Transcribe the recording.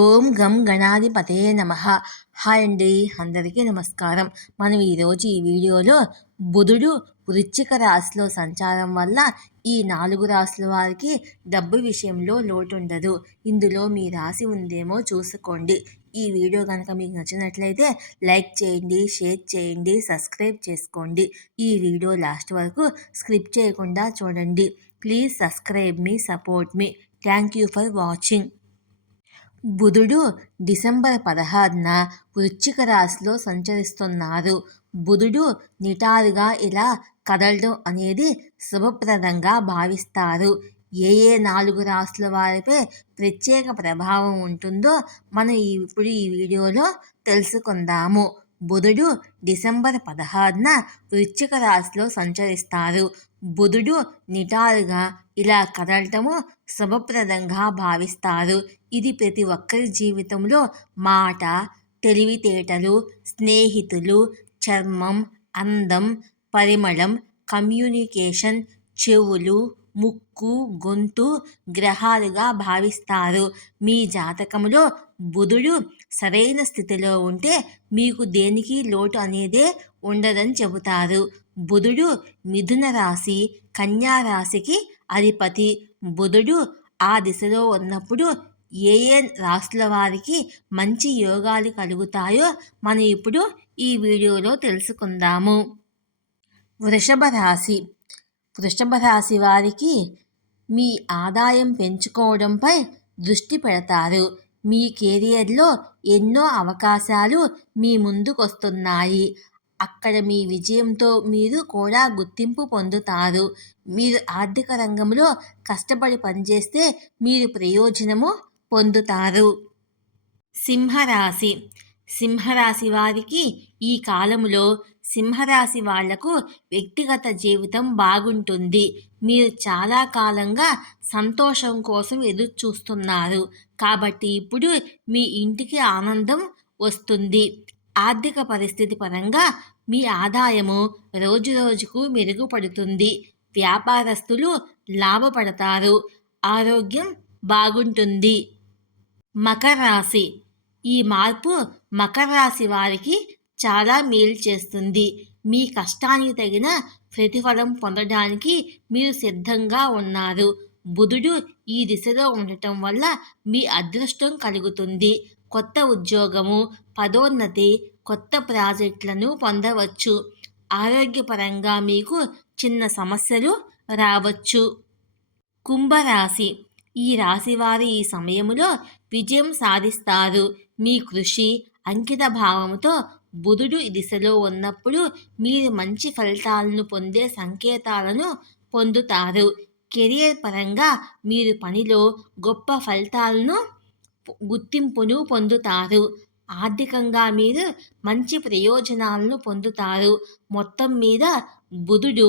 ఓం గం గణాధిపతే నమ. హాయ్ అండి అందరికీ నమస్కారం. మనం ఈరోజు ఈ వీడియోలో బుధుడు వృచ్చిక రాశిలో సంచారం వల్ల ఈ నాలుగు రాశుల వారికి డబ్బు విషయంలో లోటు ఉండదు ఇందులో మీ రాశి ఉందేమో చూసుకోండి. ఈ వీడియో కనుక మీకు నచ్చినట్లయితే లైక్ చేయండి షేర్ చేయండి సబ్స్క్రైబ్ చేసుకోండి. ఈ వీడియో లాస్ట్ వరకు స్క్రిప్ట్ చేయకుండా చూడండి. ప్లీజ్ సబ్స్క్రైబ్ మీ support me. Thank you for watching. బుధుడు డిసెంబర్ పదహారున వృశ్చిక రాశిలో సంచరిస్తున్నారు. బుధుడు నిటారుగా ఇలా కదలడం అనేది శుభప్రదంగా భావిస్తారు. ఏ ఏ నాలుగు రాసుల వారిపై ప్రత్యేక ప్రభావం ఉంటుందో మనం ఇప్పుడు ఈ వీడియోలో తెలుసుకుందాము. బుధుడు డిసెంబర్ పదహారున వృశ్చిక రాశిలో సంచరిస్తారు. బుధుడు నిటారుగా ఇలా కదలటము శుభప్రదంగా భావిస్తారు. ఇది ప్రతి ఒక్కరి జీవితంలో మాట తెలివితేటలు స్నేహితులు చర్మం అందం పరిమళం కమ్యూనికేషన్ చెవులు ముక్కు గొంతు గ్రహాలుగా భావిస్తారు. మీ జాతకంలో బుధుడు సరైన స్థితిలో ఉంటే మీకు దేనికి లోటు అనేదే ఉండదని చెబుతారు. బుధుడు మిథున రాశి కన్యా రాశికి అధిపతి. బుధుడు ఆ దిశలో ఉన్నప్పుడు ఏ ఏ రాశుల వారికి మంచి యోగాలు కలుగుతాయో మనం ఇప్పుడు ఈ వీడియోలో తెలుసుకుందాము. వృషభ రాశి వృషభరాశి వారికి మీ ఆదాయం పెంచుకోవడంపై దృష్టి పెడతారు. మీ కెరియర్లో ఎన్నో అవకాశాలు మీ ముందుకొస్తున్నాయి. అక్కడ మీ విజయంతో మీరు కూడా గుర్తింపు పొందుతారు. మీరు ఆర్థిక రంగంలో కష్టపడి పనిచేస్తే మీరు ప్రయోజనము పొందుతారు. సింహరాశి. సింహరాశి వారికి ఈ కాలంలో సింహరాశి వాళ్ళకు వ్యక్తిగత జీవితం బాగుంటుంది. మీరు చాలా కాలంగా సంతోషం కోసం ఎదురు చూస్తున్నారు కాబట్టి ఇప్పుడు మీ ఇంటికి ఆనందం వస్తుంది. ఆర్థిక పరిస్థితి పరంగా మీ ఆదాయము రోజు రోజుకు మెరుగుపడుతుంది. వ్యాపారస్తులు లాభపడతారు. ఆరోగ్యం బాగుంటుంది. మకర రాశి. ఈ మార్పు మకర రాశి వారికి చాలా మేలు చేస్తుంది. మీ కష్టానికి తగిన ప్రతిఫలం పొందడానికి మీరు సిద్ధంగా ఉన్నారు. బుధుడు ఈ దిశలో ఉండటం వల్ల మీ అదృష్టం కలుగుతుంది. కొత్త ఉద్యోగము పదోన్నతి కొత్త ప్రాజెక్టులను పొందవచ్చు. ఆరోగ్యపరంగా మీకు చిన్న సమస్యలు రావచ్చు. కుంభరాశి. ఈ రాశి వారి ఈ సమయంలో విజయం సాధిస్తారు. మీ కృషి అంకిత భావంతో బుధుడు దిశలో ఉన్నప్పుడు మీరు మంచి ఫలితాలను పొందే సంకేతాలను పొందుతారు. కెరియర్ పరంగా మీరు పనిలో గొప్ప ఫలితాలను గుర్తింపును పొందుతారు. ఆర్థికంగా మీరు మంచి ప్రయోజనాలను పొందుతారు. మొత్తం మీద బుధుడు